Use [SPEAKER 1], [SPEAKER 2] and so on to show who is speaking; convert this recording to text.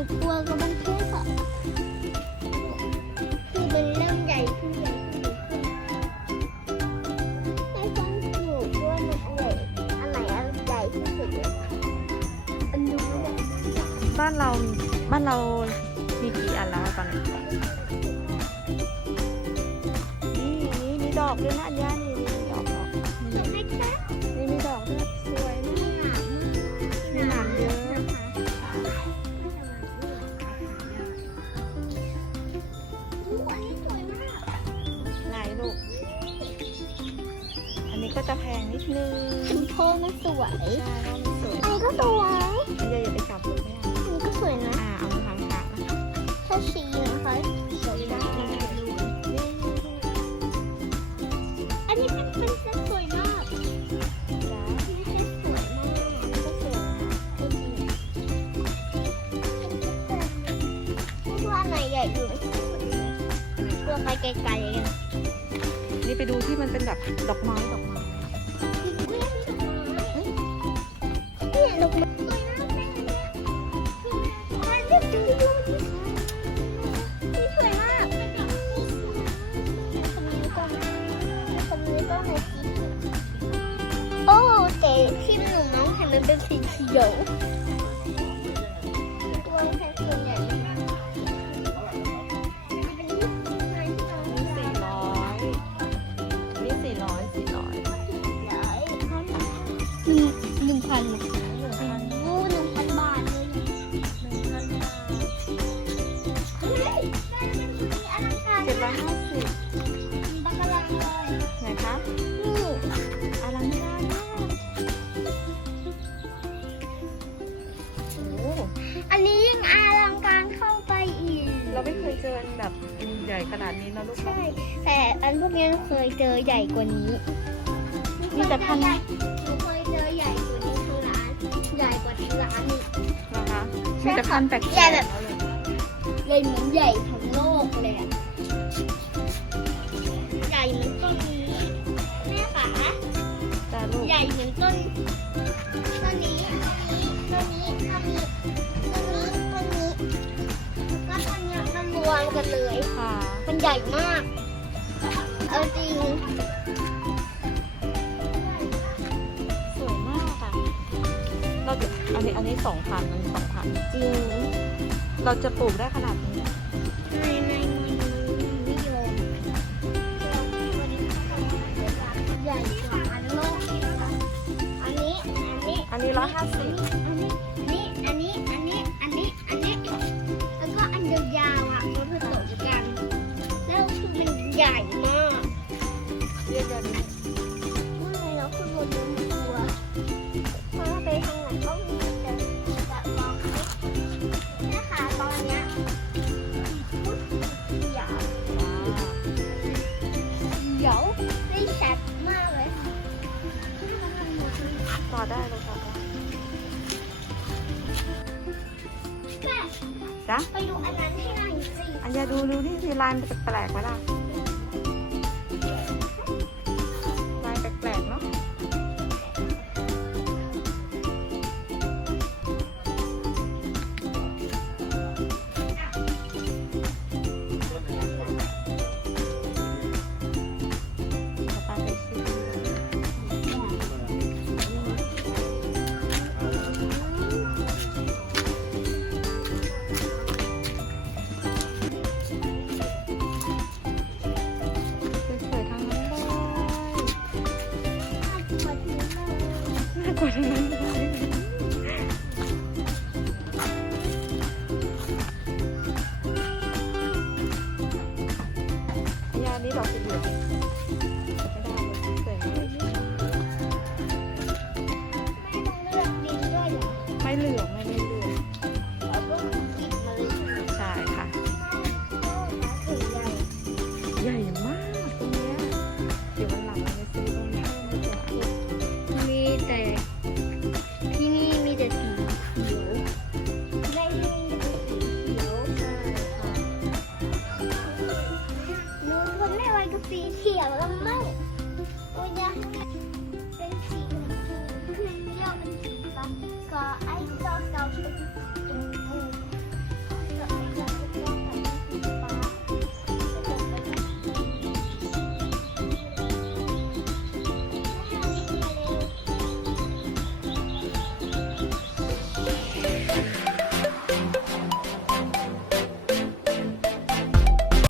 [SPEAKER 1] นูกลัวกับมันเท่ค่ะคือมันเริ่มใหญ่ขึ้นใหญ่ขึ้นใหญ่ขึ้นในความหนูว่ามันอันใหญ่อันไหนอันใหญ่ที่สุดอันนู้นแหละ
[SPEAKER 2] บ้านเราบ้านเรามีกี่อันแล้วตอนนี้นี่นี่มีดอกด้วยนะอัญญานี่ ก็จะแพงนิดนึง
[SPEAKER 1] สีโทนมันสวย
[SPEAKER 2] ใช่ว่ามันสวย
[SPEAKER 1] อันนี้ก็สวย
[SPEAKER 2] อัญญาอย่าไปจับลูกไม่เอา
[SPEAKER 1] อันนี้ก็สวยนะ
[SPEAKER 2] อ่าเอามาทางทางๆนะคะ
[SPEAKER 1] ถ้าสีนะคะสวยมาก
[SPEAKER 2] นี่นี่นี่
[SPEAKER 1] อันนี้เป็นเป็นเซ็ตสวยมาก
[SPEAKER 2] จ้า
[SPEAKER 1] อันนี้เซ็ตสวยมาก
[SPEAKER 2] ก็สวยนะ
[SPEAKER 1] ไม่ว่าอันไหนใหญ่อยู่ตัวไปไกลๆกัน
[SPEAKER 2] นี่ไปดูที่มันเป็นแบบดอกไม้ดอกไม้
[SPEAKER 1] โอ้แม่เนี่ยมันเรียบดูดูนี่สวยมากคำนี้ก็คำนี้ก็ในสีโอ้แต่ที่หนูน้องเห็นมันเป็นสีเขียว อั
[SPEAKER 2] น
[SPEAKER 1] พวกนี้เคยเจอใหญ่กว่านี้
[SPEAKER 2] มีแต่พัน
[SPEAKER 1] หนูเคยเจอใหญ่กว่านี้ทั้งร้าน ใหญ่กว่าทั้งร้านอีก
[SPEAKER 2] นะคะ
[SPEAKER 1] ใช่
[SPEAKER 2] มีแต่พันแปลก
[SPEAKER 1] ใหญ่แบบ
[SPEAKER 2] ๆเลย
[SPEAKER 1] เลยเหมือนใหญ่ทั้งโลกเลยอะใหญ่เหมือนต้นนี้แม่ขา
[SPEAKER 2] จ้าลูก
[SPEAKER 1] ใหญ่เหมือนต้นต้นนี้ต้นนี้ต้นนี้ต้นนี้ต้นนี้ต้นนี้แล้วต้นเนี้ยมันรวมกันเลย
[SPEAKER 2] ค่ะ
[SPEAKER 1] มันใหญ่มาก เอาจริง
[SPEAKER 2] สวยมากค่ะเราจะอันนี้อันนี้สองพันอันนี้สองพัน
[SPEAKER 1] จริง
[SPEAKER 2] เราจะปลูกได้ขนาดนี้
[SPEAKER 1] ในในนิยมใหญ่กว่าอันโลกอันนี้ อันนี้
[SPEAKER 2] อันนี้ร้อยห้าสิบ
[SPEAKER 1] อันนี้ อันนี้ อันนี้ อันนี้ อันนี้ แล้วก็อันยาวๆอะมันผสมกัน แล้วคือมันใหญ่มาก
[SPEAKER 2] ต่อได้เลยต่อได้
[SPEAKER 1] แม่
[SPEAKER 2] จ้ะ
[SPEAKER 1] ไปดูอันนั้นให้หน่อยสิ
[SPEAKER 2] อันยาดูดูนี่สิลายมันแปลกๆไหมล่ะ
[SPEAKER 1] ม